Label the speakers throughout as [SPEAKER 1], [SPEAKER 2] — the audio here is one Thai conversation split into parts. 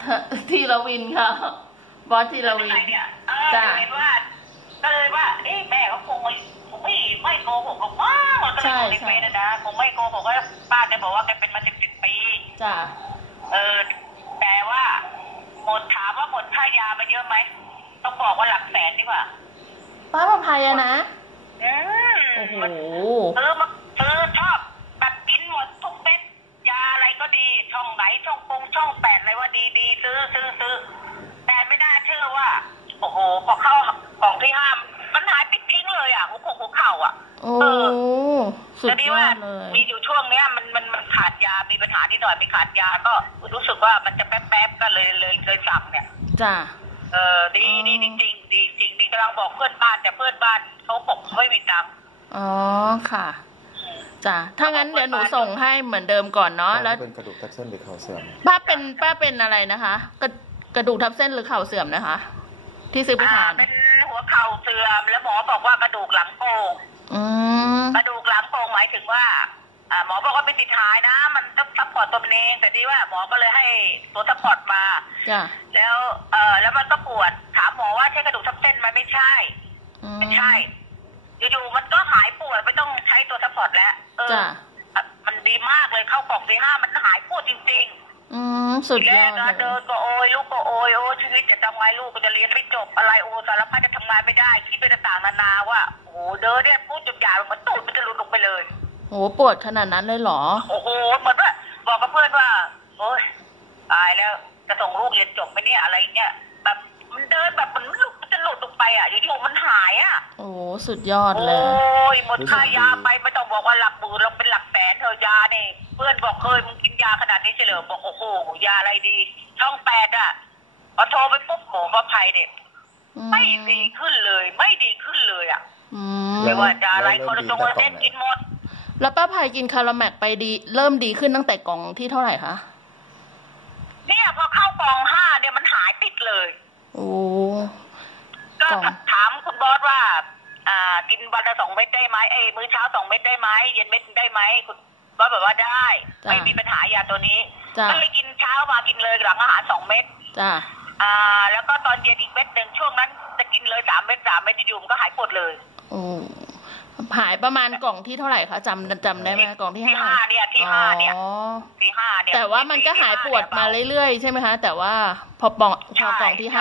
[SPEAKER 1] ธีรวินค่ะบอสธีรวิน
[SPEAKER 2] เนี่ยจะเห็นว่าก็เลยว่าแม่เขาคงไม่โกหกหรอกมั้งมันก็เลยอยู่ในเฟซนะคงไม่โกหกว่าป้าจะบอกว่าแกเป็นมา10 ปี
[SPEAKER 1] จ้ะ
[SPEAKER 2] แต่ว่าหมดถามว่าหมดค่ายาไปเยอะไหมต้องบอกว่าหลักแสนดีกว่า
[SPEAKER 1] ป้าประภัยนะ
[SPEAKER 2] โอ้โหซื้อชอบแบบกินหมดทุกเม็ดยาอะไรก็ดีช่องไหนช่อง8อะไรว่าดีซื้อแต่ไม่น่าเชื่อว่าโอ้โหพอเข้ากล่องที่5มันหายปิดทิ้งเลยอ่ะหัวเข่าอ่ะ
[SPEAKER 1] สุดยอดเลย
[SPEAKER 2] มีอยู่ช่วงเนี้ยมันขาดยามีปัญหาที่หน่อยมีขาดยาก็รู้สึกว่ามันจะแป๊บก็เลยสั่งเนี่ย
[SPEAKER 1] จ้ะ
[SPEAKER 2] ดีจริงดีกำลังบอกเพื่อนบ้านแต่เพื่อนบ้านเขาบอกไม่มีตังค์
[SPEAKER 1] อ๋อค่ะจ้ะถ้างั้นเดี๋ยวหนูส่งให้เหมือนเดิมก่อนเนาะแล้ว
[SPEAKER 3] เป็นกระดูกทับเส้นหรือเข่าเสื่อม
[SPEAKER 1] ป้าเป็นอะไรนะคะกระดูกทับเส้นหรือเข่าเสื่อมนะคะที่ซื้อไปทาน
[SPEAKER 2] เป็นหัวเข่าเสื่อมแล้วหมอบอกว่ากระดูกหลังโป่งกระดูกหลังโป่งหมายถึงว่าหมอบอกว่าเป็นติดท้ายนะมันต้องซัพพอร์ตตัวเองแต่ดีว่าหมอก็เลยให้ตัวซัพพอร์ตมาแล้วมันก็ปวดถามหมอว่าใช่กระดูกทับเส้นไหมไม่ใช่อยู่ๆมันก็หายปวดไม่ต้องใช้ตัวซัพพอร์ตแล้วมันดีมากเลยเข้ากล่องที่5มันหายปวดจริง
[SPEAKER 1] สุดยอด
[SPEAKER 2] เลยเดินก็โอยลูกก็โอยชีวิตจะทำไงลูกก็จะเรียนไม่จบอะไรสารพัดจะทำงานไม่ได้คิดไปต่างๆนานาว่าโอ้เดินเนี่ยพูดจุดใหญ่มันตูดมันจะหลุดลงไปเลย
[SPEAKER 1] โอ้ปวดขนาดนั้นเลยเหรอ
[SPEAKER 2] โอ้โหเหมือนว่าบอกกับเพื่อนว่าโอ้ยตายแล้วจะส่งลูกเรียนจบไหมเนี่ยอะไรเงี้ยแบบมันเดินแบบมันจะหลุดลงไปอ่ะอยู่ๆมันหายอ่ะ
[SPEAKER 1] โอ้สุดยอดเลย
[SPEAKER 2] โอ้ยหมดค่ายาไปไม่ต้องบอกว่าหลักหมื่นเราเป็นหลักแสนเธอยาเนี่ยเพื่อนบอกเคยมึงกินยาขนาดนี้เฉลิมบอกโอ้โหยาอะไรดีช่อง8อ่ะพอโทรไปปุ๊บหมอพระภัยเนี่ยไม่ดีขึ้นเลยอ่ะไม่ว่าจะอะไรคนละจงเล่นกินหมด
[SPEAKER 1] แล้วป้าภัยกินคาราแมกไปเริ่มดีขึ้นตั้งแต่กล่องที่เท่าไหร่คะ
[SPEAKER 2] เนี่ยพอเข้ากล่อง5เนี่ยมันหายปิดเลย
[SPEAKER 1] โอ้
[SPEAKER 2] ก็ถามคุณบอสว่ากินวันละ2 เม็ดได้ไหมมื้อเช้า2 เม็ดได้ไหมเย็นเม็ดได้ไหมคุณบอสบอกว่าได้ไม่มีปัญหายาตัวนี้ก็เลยกินเช้ามากินเลยหลังอาหาร2 เม็ด
[SPEAKER 1] จ้า
[SPEAKER 2] แล้วก็ตอนเย็นอีกเม็ด1ช่วงนั้นจะกินเลย3 เม็ดอยู่มันก็หายปวดเลย
[SPEAKER 1] โอ้หายประมาณกล่องที่เท่าไหร่คะจำได้ไหมกล่องที่
[SPEAKER 2] 5เนี่ยที่5เนี่ย
[SPEAKER 1] แต่ว่ามันก็หายปวดมาเรื่อยๆใช่ไหมคะแต่ว่าพอกล่องที่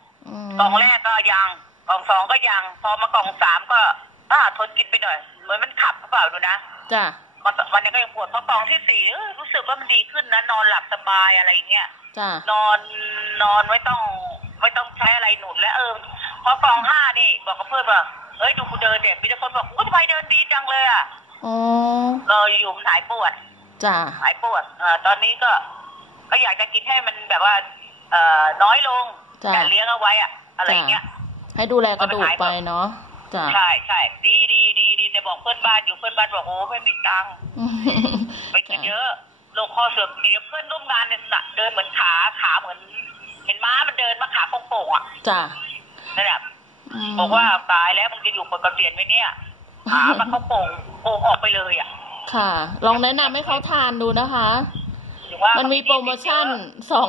[SPEAKER 1] 5
[SPEAKER 2] กล่องแรกก็ยังกล่อง2ก็ยังพอมากล่อง3ก็ทนกินไปหน่อยเหมือนมันขับหรือเปล่าดูนะ
[SPEAKER 1] จ้ะ
[SPEAKER 2] วันนี้ก็ยังปวดพอกล่องที่4รู้สึกว่ามันดีขึ้นนะนอนหลับสบายอะไรเงี้ย
[SPEAKER 1] จ้ะ
[SPEAKER 2] นอนไม่ต้องใช้อะไรหนุนแล้วพอกล่อง5นี่บอกกับเพื่อนว่าดูกูเดินเนี่ยมีแต่คนบอกทำไมเดินดีจังเลยอ่ะอยู่มันหายปวด
[SPEAKER 1] จ้ะ
[SPEAKER 2] หายปวดตอนนี้ก็อยากจะกินให้มันแบบว่าน้อยลงแต่เลี้ยงเอาไว้อะอะไรเงี้ย
[SPEAKER 1] ให้ดูแลกระดูกไปเนาะจ้ะ
[SPEAKER 2] ใช่ดีแต่บอกเพื่อนบ้านอยู่เพื่อนบ้านบอกโอ้ไม่มีตังค์ไปกินเยอะโรคคอเสื่อมมีเพื่อนร่วมงานเนี่ยเดินเหมือนขาเหมือนเห็นม้ามันเดินมาขาโป่งๆอ่ะ
[SPEAKER 1] จ้ะ
[SPEAKER 2] นั่นแหละบอกว่าตายแล้วมึงจะอยู่ปกติไหมเนี่ยขามันเขาโป่งออกไปเลยอ่ะ
[SPEAKER 1] ค่ะลองแนะนำให้เขาทานดูนะคะมันมีโปรโมชั่น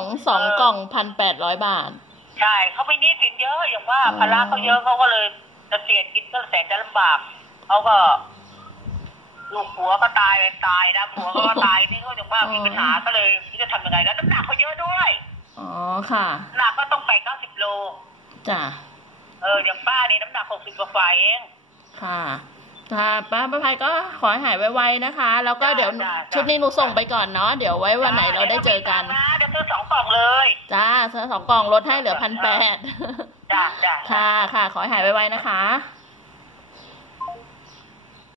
[SPEAKER 1] 2กล่อง 1,800 บาท
[SPEAKER 2] ใช่เขาไม่นี่สินเยอะอย่างว่าภาระเขาเยอะเขาก็เลยจะเสียกินก็แสนจะลำบากเขาก็ลูกผัวก็ตายนะผัวก็ตายนี่เขาอย่างว่ามีปัญหาก็เลยจะทำยังไงแล้วน้ำหนักเขาเยอะด้วย
[SPEAKER 1] อ๋อค่ะ
[SPEAKER 2] หนักก็ต้อง80-90 โล
[SPEAKER 1] จ้ะ
[SPEAKER 2] อย่างป้านี่น้ำหนัก60 กว่าเอง
[SPEAKER 1] ค่ะป้าประภัยก็ขอให้หายไวๆนะคะแล้วก็เดี๋ยวชุดนี้หนูส่งไปก่อนเนาะเดี๋ยวไว้วันไหนเราได้เจอกัน
[SPEAKER 2] เดี๋ยวซื้อ2 กล่องเลย
[SPEAKER 1] จ้าซื้อ2 กล่องลดให้เหลือ1,800
[SPEAKER 2] จ้า
[SPEAKER 1] ค่ะขอให้หายไวๆนะคะ